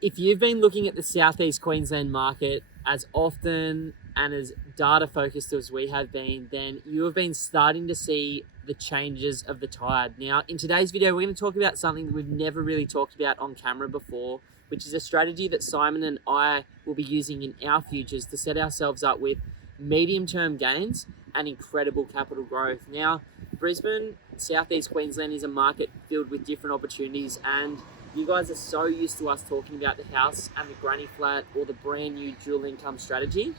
If you've been looking at the South East Queensland market as often and as data focused as we have been, then you have been starting to see the changes of the tide. Now, in today's video, we're going to talk about something that we've never really talked about on camera before, which is a strategy that Simon and I will be using in our futures to set ourselves up with medium-term gains and incredible capital growth. Now, Brisbane, South East Queensland is a market filled with different opportunities, and you guys are so used to us talking about the house and the granny flat or the brand new dual income strategy.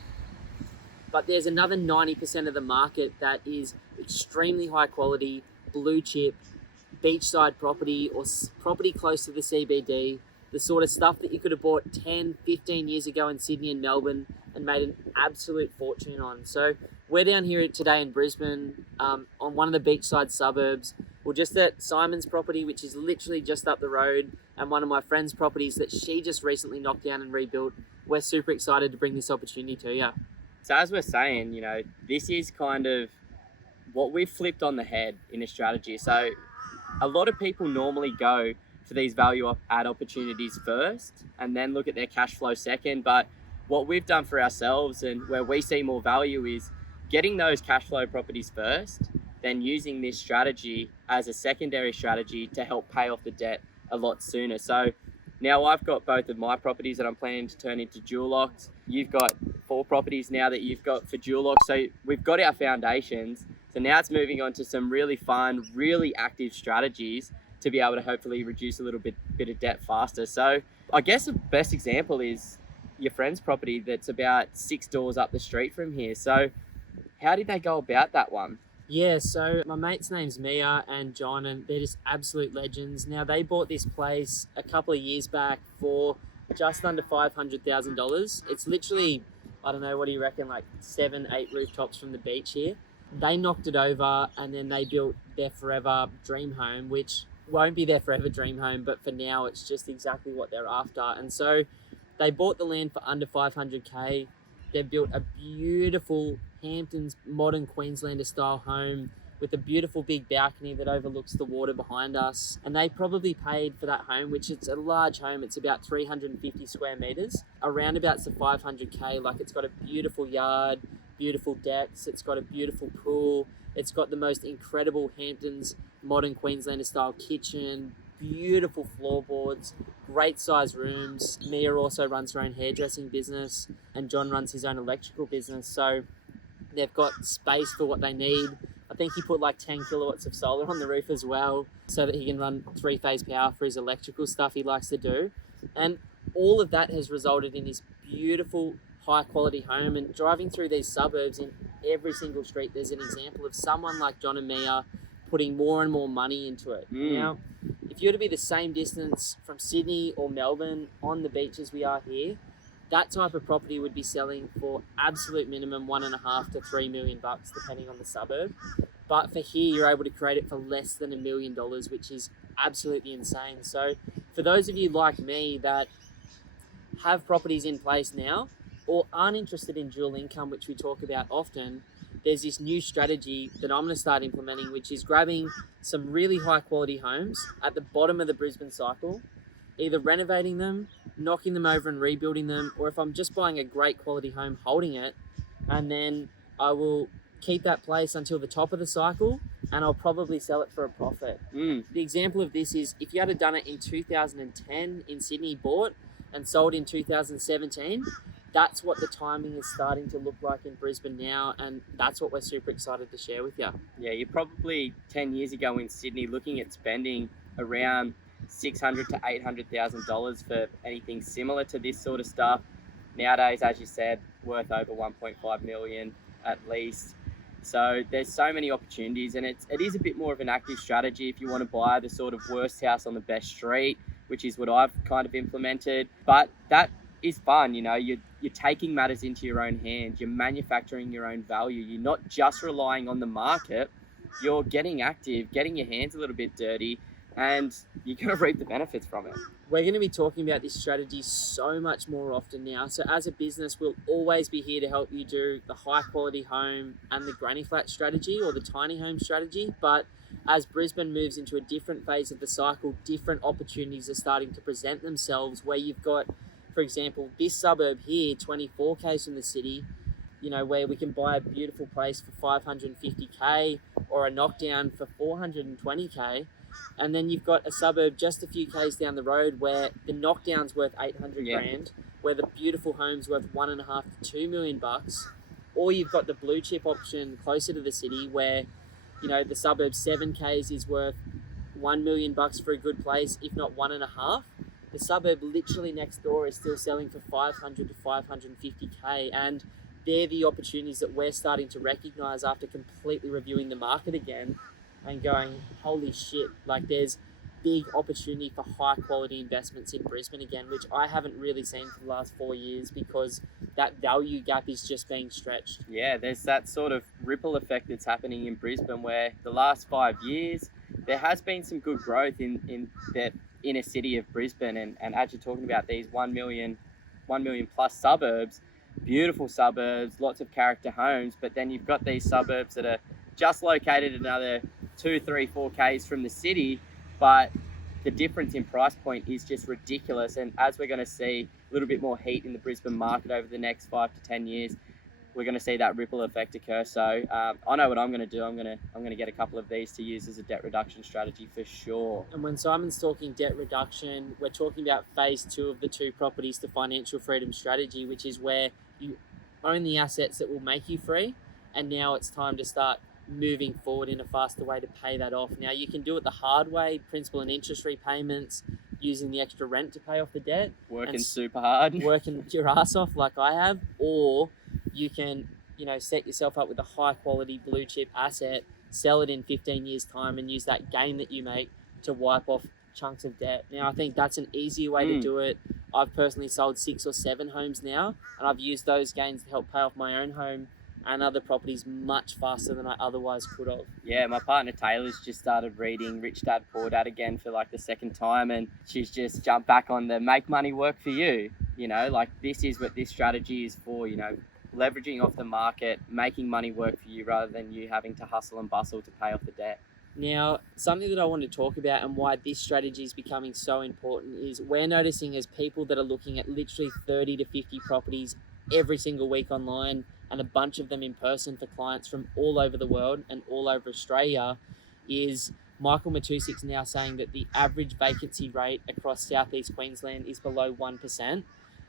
But there's another 90% of the market that is extremely high quality, blue chip, beachside property or property close to the CBD, the sort of stuff that you could have bought 10, 15 years ago in Sydney and Melbourne and made an absolute fortune on. So we're down here today in Brisbane on one of the beachside suburbs. We're just at Simon's property, which is literally just up the road, and one of my friend's properties that she just recently knocked down and rebuilt. We're super excited to bring this opportunity to you. So as we're saying, this is kind of what we've flipped on the head in a strategy. So a lot of people normally go for these value add opportunities first and then look at their cash flow second. But what we've done for ourselves and where we see more value is getting those cash flow properties first, then using this strategy as a secondary strategy to help pay off the debt a lot sooner. So now I've got both of my properties that I'm planning to turn into dual locks. You've got 4 properties now that you've got for dual locks. So we've got our foundations. So now it's moving on to some really fun, really active strategies to be able to hopefully reduce a little bit of debt faster. So I guess the best example is your friend's property that's about 6 doors up the street from here. So how did they go about that one? Yeah, so my mate's name's Mia and John, and they're just absolute legends. Now, they bought this place a couple of years back for just under $500,000. It's literally, I don't know, what do you reckon, like 7, 8 rooftops from the beach here. They knocked it over and then they built their forever dream home, which won't be their forever dream home, but for now it's just exactly what they're after. And so they bought the land for under 500K. They've built a beautiful Hamptons modern Queenslander style home with a beautiful big balcony that overlooks the water behind us. And they probably paid for that home, which it's a large home. It's about 350 square meters, around about the 500K. Like, it's got a beautiful yard, beautiful decks. It's got a beautiful pool. It's got the most incredible Hamptons modern Queenslander style kitchen, beautiful floorboards, great size rooms. Mia also runs her own hairdressing business and John runs his own electrical business. So they've got space for what they need. I think he put like 10 kilowatts of solar on the roof as well so that he can run 3-phase power for his electrical stuff he likes to do. And all of that has resulted in this beautiful high quality home. And driving through these suburbs, in every single street there's an example of someone like John and Mia putting more and more money into it. Now, if you were to be the same distance from Sydney or Melbourne on the beach as we are here, that type of property would be selling for absolute minimum $1.5 to $3 million, depending on the suburb. But for here, you're able to create it for less than $1 million, which is absolutely insane. So for those of you like me that have properties in place now or aren't interested in dual income, which we talk about often, there's this new strategy that I'm going to start implementing, which is grabbing some really high quality homes at the bottom of the Brisbane cycle, either renovating them, knocking them over and rebuilding them, or if I'm just buying a great quality home, holding it, and then I will keep that place until the top of the cycle and I'll probably sell it for a profit. The example of this is if you had done it in 2010 in Sydney, bought and sold in 2017, that's what the timing is starting to look like in Brisbane now, and that's what we're super excited to share with you. Yeah, you're probably 10 years ago in Sydney looking at spending around $600,000 to $800,000 for anything similar to this sort of stuff. Nowadays, as you said, worth over 1.5 million at least. So there's so many opportunities, and it is a bit more of an active strategy if you want to buy the sort of worst house on the best street, which is what I've kind of implemented. But that is fun, you're taking matters into your own hands, you're manufacturing your own value, you're not just relying on the market, you're getting active, getting your hands a little bit dirty, and you're going to reap the benefits from it. We're going to be talking about this strategy so much more often now. So as a business, we'll always be here to help you do the high quality home and the granny flat strategy or the tiny home strategy. But as Brisbane moves into a different phase of the cycle, different opportunities are starting to present themselves where you've got, for example, this suburb here, 24 k's from the city, you know, where we can buy a beautiful place for 550k or a knockdown for 420k. And then you've got a suburb just a few k's down the road where the knockdown's worth 800 grand, where the beautiful home's worth 1.5 to 2 million bucks. Or you've got the blue chip option closer to the city where, you know, the suburb 7 k's is worth 1 million bucks for a good place, if not 1.5. The suburb literally next door is still selling for 500 to 550k, and they're the opportunities that we're starting to recognize after completely reviewing the market again and going, holy shit, like there's big opportunity for high quality investments in Brisbane again, which I haven't really seen for the last 4 years because that value gap is just being stretched. Yeah, there's that sort of ripple effect that's happening in Brisbane where the last 5 years there has been some good growth in the inner city of Brisbane, and as you're talking about these 1 million plus suburbs, beautiful suburbs, lots of character homes, but then you've got these suburbs that are just located another 2, 3, 4 k's from the city, but the difference in price point is just ridiculous. And as we're going to see a little bit more heat in the Brisbane market over the next 5 to 10 years, we're going to see that ripple effect occur. So I know what I'm going to do. I'm going to get a couple of these to use as a debt reduction strategy for sure. And when Simon's talking debt reduction, we're talking about phase 2 of the 2 properties to financial freedom strategy, which is where you own the assets that will make you free, and now it's time to start moving forward in a faster way to pay that off. Now you can do it the hard way, principal and interest repayments, using the extra rent to pay off the debt, working super hard, working your ass off like I have, or you can, you know, set yourself up with a high quality blue chip asset, sell it in 15 years time and use that gain that you make to wipe off chunks of debt. Now I think that's an easier way to do it. I've personally sold 6 or 7 homes now, and I've used those gains to help pay off my own home and other properties much faster than I otherwise could have. Yeah, my partner Taylor's just started reading Rich Dad Poor Dad again for like the second time, and she's just jumped back on the make money work for you. You know, like this is what this strategy is for, you know, leveraging off the market, making money work for you rather than you having to hustle and bustle to pay off the debt. Now, something that I want to talk about and why this strategy is becoming so important is we're noticing as people that are looking at literally 30 to 50 properties every single week online and a bunch of them in person for clients from all over the world and all over Australia, is Michael Matusik's now saying that the average vacancy rate across South East Queensland is below 1%.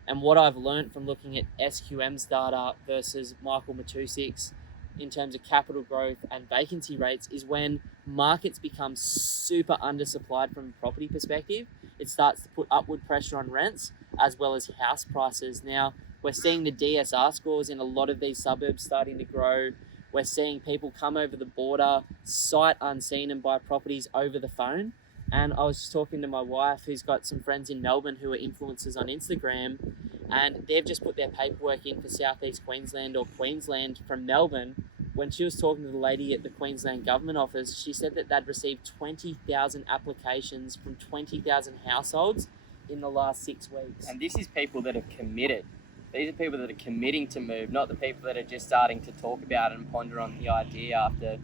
And what I've learned from looking at SQM's data versus Michael Matusik's in terms of capital growth and vacancy rates is when markets become super undersupplied from a property perspective, it starts to put upward pressure on rents as well as house prices. Now, we're seeing the DSR scores in a lot of these suburbs starting to grow. We're seeing people come over the border, sight unseen, and buy properties over the phone. And I was just talking to my wife, who's got some friends in Melbourne who are influencers on Instagram, and they've just put their paperwork in for South East Queensland or Queensland from Melbourne. When she was talking to the lady at the Queensland Government Office, she said that they'd received 20,000 applications from 20,000 households in the last 6 weeks. And this is people that have committed. These are people that are committing to move, not the people that are just starting to talk about it and ponder on the idea after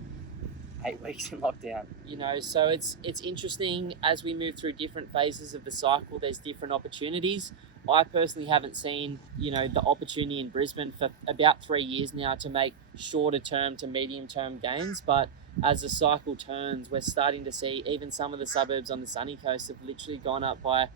8 weeks in lockdown. You know, so it's interesting as we move through different phases of the cycle, there's different opportunities. I personally haven't seen, you know, the opportunity in Brisbane for about 3 years now to make shorter term to medium term gains. But as the cycle turns, we're starting to see even some of the suburbs on the sunny coast have literally gone up by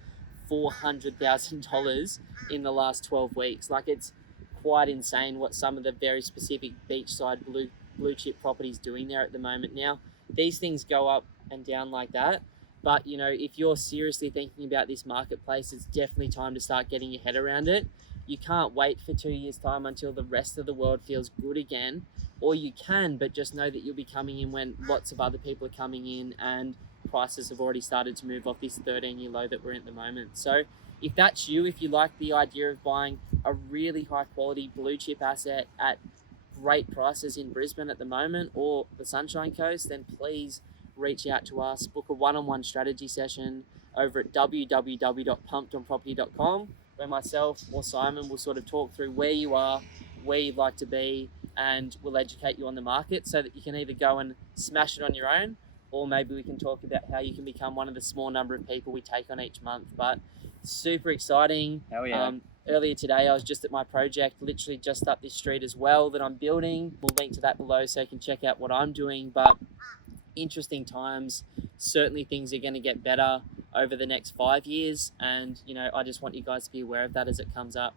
$400,000 in the last 12 weeks. Like, it's quite insane what some of the very specific beachside blue chip properties doing there at the moment. Now, these things go up and down like that, but you know, if you're seriously thinking about this marketplace, it's definitely time to start getting your head around it. You can't wait for 2 years time until the rest of the world feels good again, or you can, but just know that you'll be coming in when lots of other people are coming in and prices have already started to move off this 13-year low that we're in at the moment. So if that's you, if you like the idea of buying a really high quality blue chip asset at great prices in Brisbane at the moment or the Sunshine Coast, then please reach out to us, book a one-on-one strategy session over at www.pumpedonproperty.com, where myself or Simon will sort of talk through where you are, where you'd like to be, and we'll educate you on the market so that you can either go and smash it on your own, or maybe we can talk about how you can become one of the small number of people we take on each month. But super exciting. Hell yeah. Earlier today, I was just at my project, literally just up this street as well, that I'm building. We'll link to that below so you can check out what I'm doing. But interesting times. Certainly things are going to get better over the next 5 years. And, I just want you guys to be aware of that as it comes up.